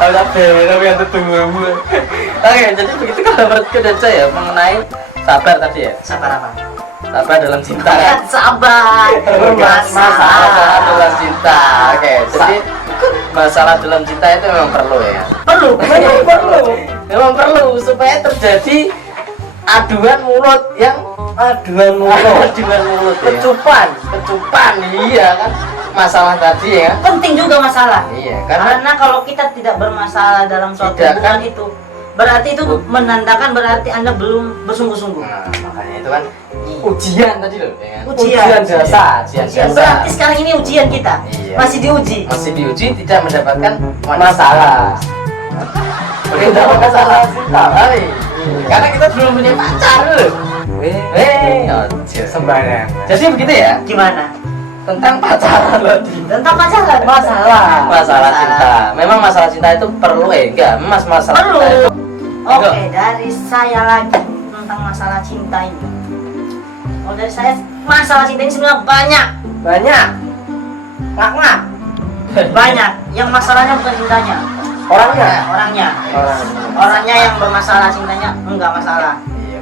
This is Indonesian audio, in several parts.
Ada tapi yang tertunggu. Oke, jadi begitu kalau menurutku dan saya mengenai sabar tadi ya. Sabar apa? Sabar dalam cinta. Ya, sabar. Masalah dalam cinta. Oke, jadi masalah dalam cinta itu memang perlu ya. Perlu. Memang perlu supaya terjadi aduan mulut yang Aduan mulut. kecupan, iya kan, masalah tadi ya. Penting juga masalah. Iya, karena Karena kalau kita tidak bermasalah dalam suatu Tidak, hubungan kan? itu, berarti itu menandakan berarti Anda belum bersungguh-sungguh. nah, makanya itu kan ujian tadi loh, ya kan? Ujian. Ujian Berarti sekarang ini ujian kita. Iya. Masih diuji. Masih diuji tidak mendapatkan masalah. Mendapatkan masalah cinta. Karena kita belum punya pacar loh. Sembarang. Jadi begitu ya Gimana? tentang pacaran tadi. Tentang pacaran. Masalah cinta. Memang masalah cinta itu perlu enggak? Mas masalah Perlu. cinta itu Oke, dari saya lagi tentang masalah cinta ini. Kalau dari saya, masalah cinta ini sebenarnya banyak. Ngak. Banyak. Yang masalahnya bukan cintanya, orangnya. Orangnya yang bermasalah, cintanya enggak masalah.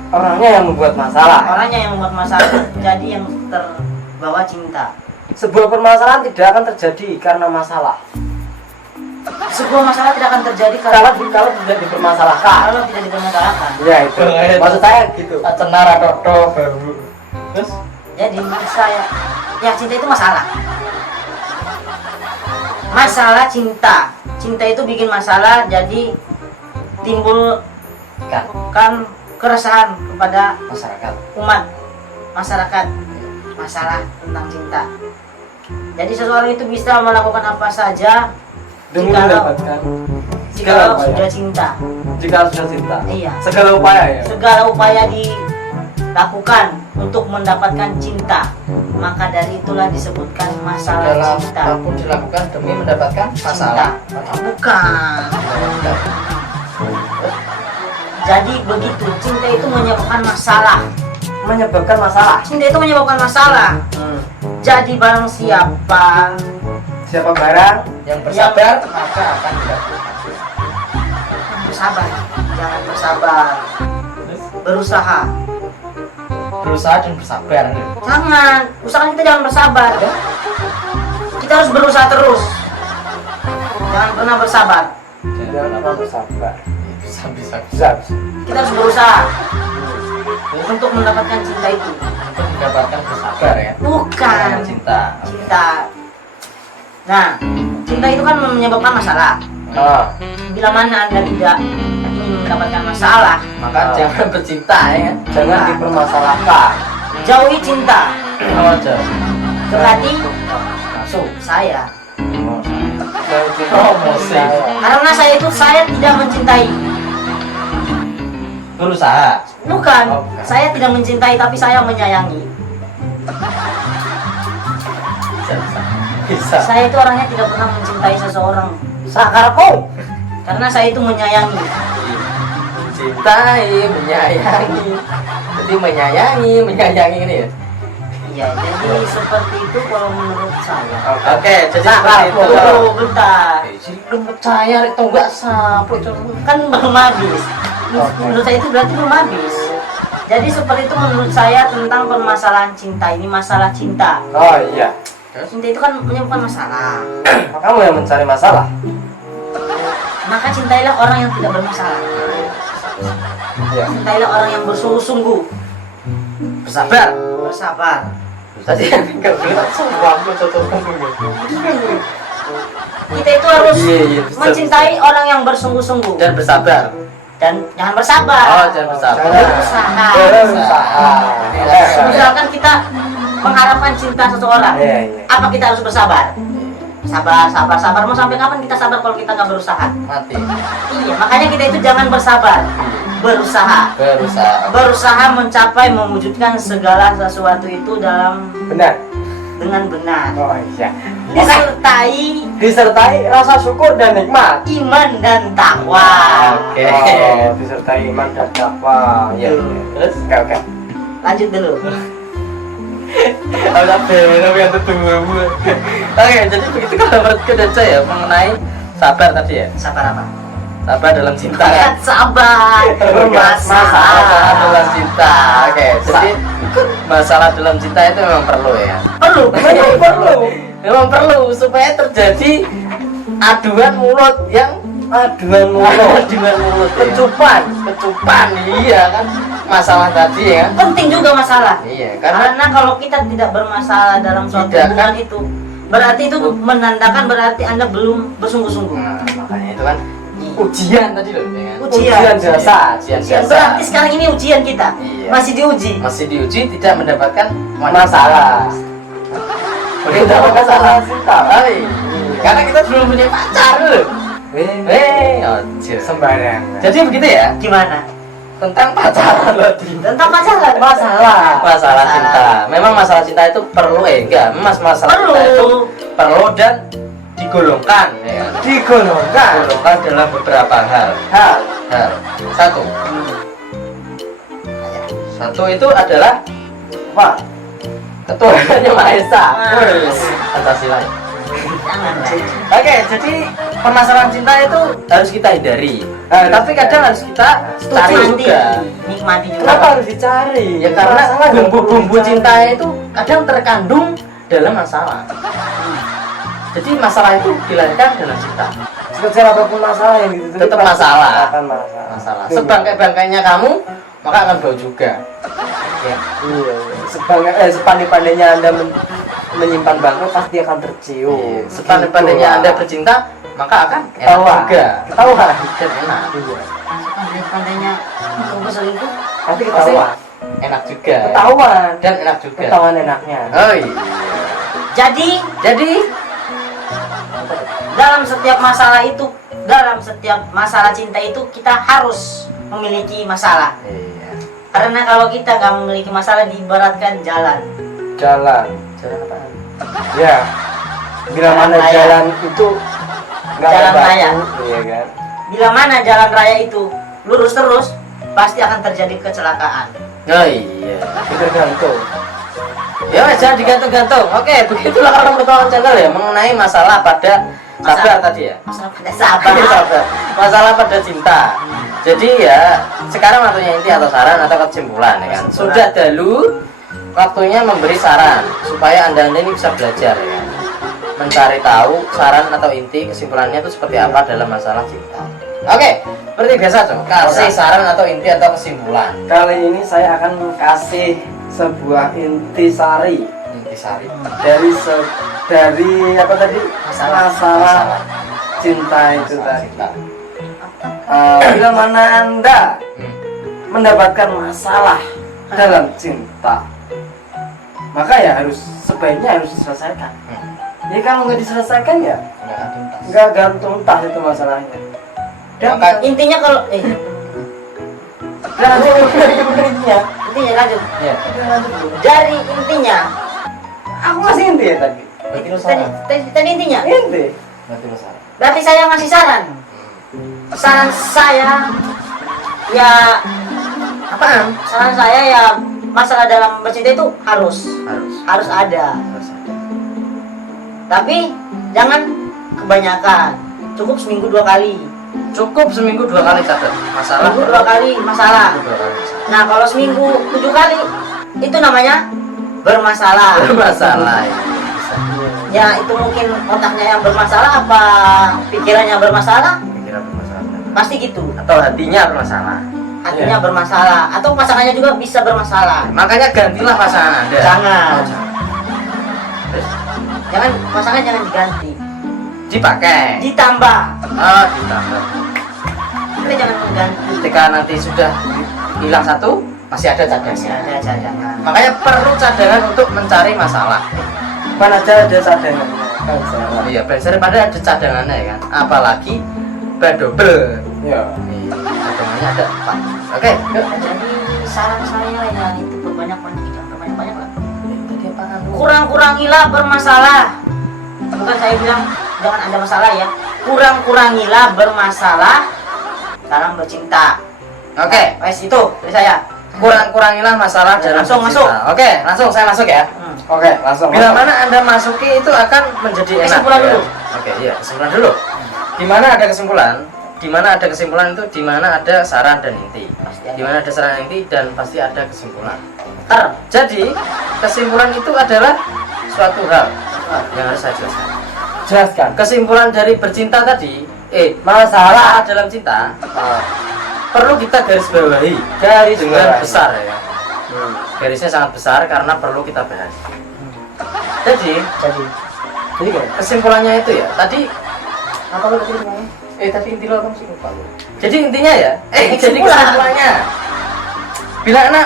Orangnya yang membuat masalah. Orangnya yang membuat masalah, jadi yang terbawa cinta. Sebuah permasalahan tidak akan terjadi karena masalah. Sebuah masalah tidak akan terjadi kalau Kalau tidak dipermasalahkan. tidak dipermasalahkan. Ya itu. Maksud saya gitu. cenara toto baru. Terus Jadi menurut saya, ya cinta itu masalah. Masalah cinta. Cinta itu bikin masalah, jadi timbul kan keresahan kepada masyarakat. umat masyarakat, masalah tentang cinta. Jadi seseorang itu bisa melakukan apa saja Demi jikalau mendapatkan jikalau sudah cinta. jika sudah cinta. Iya. Segala upaya ya. Segala upaya dilakukan untuk mendapatkan cinta. Maka dari itulah disebutkan masalah Segala cinta. apapun dilakukan demi mendapatkan masalah. Bukan. Jadi begitu, cinta itu menyebabkan masalah. Menyebabkan masalah. Cinta itu menyebabkan masalah. Jadi barang siapa Siapa barang Yang bersabar maka akan dilakukan. yang bersabar, jangan bersabar, berusaha. Berusaha dan bersabar. Jangan, usahakan kita jangan bersabar. Kita harus berusaha terus. Jangan pernah bersabar. jangan apa bersabar. Bisa. Kita harus berusaha untuk mendapatkan cinta itu. Untuk mendapatkan bersabar ya. Bukan Cinta. cinta. Nah, cinta itu kan menyebabkan masalah. Bila mana Anda tidak ingin mendapatkan masalah, Maka jangan bercinta ya. Jangan dipermasalahkan. jauhi cinta. Aja. Berarti Masuk. saya. Promosi. Karena saya tidak mencintai. Berusaha. Bukan, Oh, bukan. saya tidak mencintai tapi saya menyayangi. Bisa. Saya itu orangnya tidak pernah mencintai seseorang. Sakarpo. Karena saya itu menyayangi. Mencintai, menyayangi. Jadi menyayangi ini ya. Iya, jadi seperti itu kalau menurut saya. Oke, jadi seperti itu. Oh, bentar. Jadi belum percaya itu enggak sampai Kan belum habis. Menurut saya itu berarti belum habis. Jadi seperti itu menurut saya tentang permasalahan cinta. Ini masalah cinta. Oh iya. Cinta itu kan menyebabkan masalah. Kamu yang mencari masalah. Maka cintailah orang yang tidak bermasalah. Iya. Cintailah orang yang bersungguh-sungguh, bersabar. bersabar. Tadi enggak boleh semua aku cocok Kita itu harus Iya, mencintai orang yang bersungguh-sungguh dan bersabar. dan jangan bersabar. Oh, jangan bersabar. Berusaha. Berusaha. Misalkan kita mengharapkan cinta seseorang, Iya. apa kita harus bersabar? Sabar. Mau sampai kapan kita sabar kalau kita nggak berusaha? Mati. Iya, makanya kita itu jangan bersabar, berusaha. Berusaha mencapai mewujudkan segala sesuatu itu Benar. dengan benar. Oh iya. Disertai Rasa syukur dan nikmat. iman dan takwa. Oke. Oh, disertai iman dan takwa. Iya. Terus Oke. Lanjut dulu. tapi yang tertunggu. Oke, jadi begitu kalau menurutku dan saya mengenai sabar tadi ya. Sabar apa? Sabar dalam cinta. Sabar. Masalah dalam cinta. Oke, jadi masalah dalam cinta itu memang perlu ya. Perlu. Memang perlu supaya terjadi aduan mulut yang Aduan mulut. aduan mulut. Ya. Kecupan. Iya kan masalah tadi ya. Penting juga masalah. Iya, karena Karena kalau kita tidak bermasalah dalam suatu Tidak, hubungan kan? itu, berarti itu menandakan berarti Anda belum bersungguh-sungguh. nah, makanya itu kan ujian tadi loh ya kan? Ujian jasa. Ujian Ujian. jasa. Berarti sekarang ini ujian kita. Iya. Masih diuji. Masih diuji tidak mendapatkan Masalah. Tidak masalah cinta. Karena kita belum punya pacar loh. Ojo. Sembarangan. Jadi begitu ya Gimana? tentang pacaran tadi. Tentang pacaran. Masalah cinta. Memang masalah cinta itu perlu enggak? Masalah Perlu. cinta itu perlu dan digolongkan ya. Digolongkan. Digolongkan dalam beberapa hal. Hal. Satu itu adalah Apa? ketuhanan yang Maha Esa. Wes. Pancasila. Jangan. Oke, jadi permasalahan cinta itu harus kita hindari. Tapi kadang harus kita cari juga. Nikmati juga. Kenapa harus dicari? Ya karena Masalah bumbu-bumbu dicari. cinta itu kadang terkandung dalam masalah. Jadi masalah itu dilahirkan dalam cinta. Sekecil apapun masalah yang gitu Tetap masalah. akan masalah. Masalah. Sebangkai-bangkainya kamu, maka akan bau juga. Ya. Iya. Sepandai-pandainya Anda menyimpan bangkai pasti akan tercium. Sepandai-pandainya Anda bercinta, maka akan enak Ketahuan. juga. Ketahuan. Dan enak. Iya. Pandai-pandainya kamu selingkuh. Pasti ketahuan. Enak juga. Ketahuan. Dan enak juga. Ketahuan enaknya. Oh iya. Jadi dalam setiap masalah cinta itu kita harus memiliki masalah. Iya. Karena kalau kita nggak memiliki masalah diibaratkan jalan. Jalan. Jalan apa? Ya. Bila Jalan mana raya. jalan itu nggak ada Jalan batu, raya. iya kan? Bila mana jalan raya itu lurus terus, pasti akan terjadi kecelakaan. Oh iya. Tergantung. Ya jangan digantung-gantung. Oke, begitulah kalau pertolongan channel ya mengenai masalah pada sabar tadi ya. Masalah pada sabar. Sabar. Masalah pada cinta. Jadi ya sekarang waktunya inti atau saran atau kesimpulan ya kan. Sudah dahulu waktunya memberi saran supaya anda ini bisa belajar ya kan. Mencari tahu saran atau inti kesimpulannya itu seperti apa dalam masalah cinta. Oke, seperti biasa dong. Kasih saran atau inti atau kesimpulan. Kali ini saya akan kasih sebuah intisari Intisari. dari apa tadi? Masalah. Cinta itu Masalah tadi. cinta. Bila mana Anda Hmm. mendapatkan masalah dalam cinta, maka ya sebaiknya harus diselesaikan. Ya kalau nggak diselesaikan ya Nggak tuntas. nggak gantung tas itu masalahnya. Dan Maka- Intinya kalau lanjut intinya. intinya lanjut. Ya. Dari intinya, Aku masih inti ya tadi. Berarti lu tadi, saran. tadi intinya. Inti. Berarti lu saran. Berarti saya ngasih saran. Saran saya ya apaan? Saran saya ya masalah dalam bercinta itu harus Harus ada. ada. Tapi jangan kebanyakan. Cukup seminggu 2 kali. Cukup seminggu 2 kali catat masalah. Seminggu 2 kali masalah. Seminggu 2 kali masalah. Nah, kalau seminggu 7 kali itu namanya bermasalah. Bermasalah ya. Bisa. Ya, itu mungkin otaknya yang bermasalah apa pikirannya bermasalah? Pikiran bermasalah. Pasti gitu. Atau hatinya bermasalah. Hatinya bermasalah atau pasangannya juga bisa bermasalah. Makanya gantilah pasangan Anda. Jangan. Oh, jangan. Terus Jangan pasangan jangan diganti. dipakai. Ditambah. Oh, ditambah. Kita jangan mengganti. Ketika nanti sudah hilang satu, masih ada Masih cadangan. ada cadangan. Makanya perlu cadangan untuk mencari masalah. Bukan aja ada cadangannya. Kan salah. Iya, benar pada ada cadangannya ya kan. Apalagi ban double. Ya. Iya, cadangannya ada 4. Oke. Jadi saran saya ya itu perbanyak-banyak, jangan perbanyak-banyak lah. Tadi apaan lu? Kurang-kurangilah bermasalah. Bukan saya bilang jangan ada masalah ya. Kurang-kurangilah bermasalah dalam bercinta. Oke. Wes itu dari saya. Kurang-kurangilah masalah dalam Langsung bercinta. masuk. Oke, langsung saya masuk ya. Oke, langsung. Bila mana Anda masuki itu akan menjadi enak. Kesimpulan ya. dulu. Oke, iya, kesimpulan dulu. di mana ada kesimpulan, di mana ada kesimpulan itu di mana ada saran dan inti. Pasti Di mana ada saran dan inti dan pasti ada kesimpulan. ter Jadi kesimpulan itu adalah suatu hal yang harus saya jelaskan. Jelaskan. Kesimpulan dari bercinta tadi, Masalah. masalah dalam cinta perlu kita garis bawahi Garis dengan bawahi. besar ya. Garisnya sangat besar karena perlu kita bahas. Jadi jadi kayak kesimpulannya itu ya tadi apa lo tadi ngomong? tadi inti lo kan sih lupa lo. Jadi intinya ya jadi Kesimpulan. kesimpulannya bila mana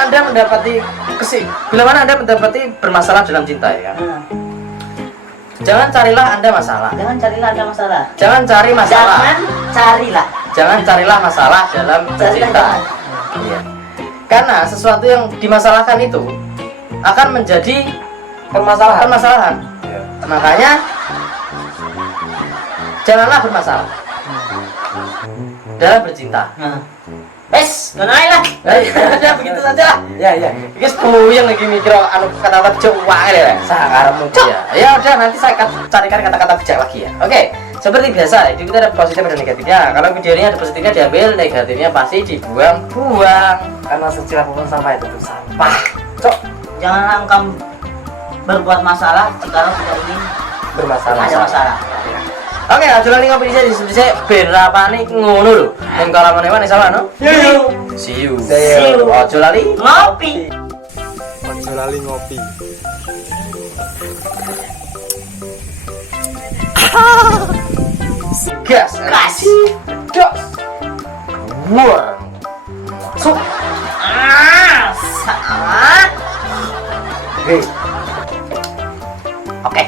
anda mendapati bila mana anda mendapati bermasalah dalam cinta ya kan? Jangan carilah anda masalah. Jangan carilah ada masalah. Jangan cari masalah. Jangan carilah. Jangan carilah masalah dalam Carilah cinta. jangan. Iya. Karena sesuatu yang dimasalahkan itu akan menjadi permasalahan. permasalahan. Makanya janganlah bermasalah dalam bercinta. Wes, kenalin lah. Ya begitu saja lah. Ya, ya. Ini sepuyeng lagi mikir anu kata-kata bijak wae ya. Sakarmu, Cok. Ya udah nanti saya carikan kata-kata bijak lagi ya. Oke, seperti biasa, jadi kita ada positif dan negatifnya. Kalau videonya ada positifnya diambil, negatifnya pasti dibuang-buang. Karena secil apapun sampah itu tuh sampah. Cok, Janganlah engkau berbuat masalah jika lo tidak ingin bermasalah. ada masalah. Oke, aja lali ngopi dhisik ben rapane ngono lho. Ning kalamane wae salah no. See you. See you. Aja lali Ngopi. Ojo lali ngopi. gas. Kasih. Gas. Wah. So, Salah. hey. Oke.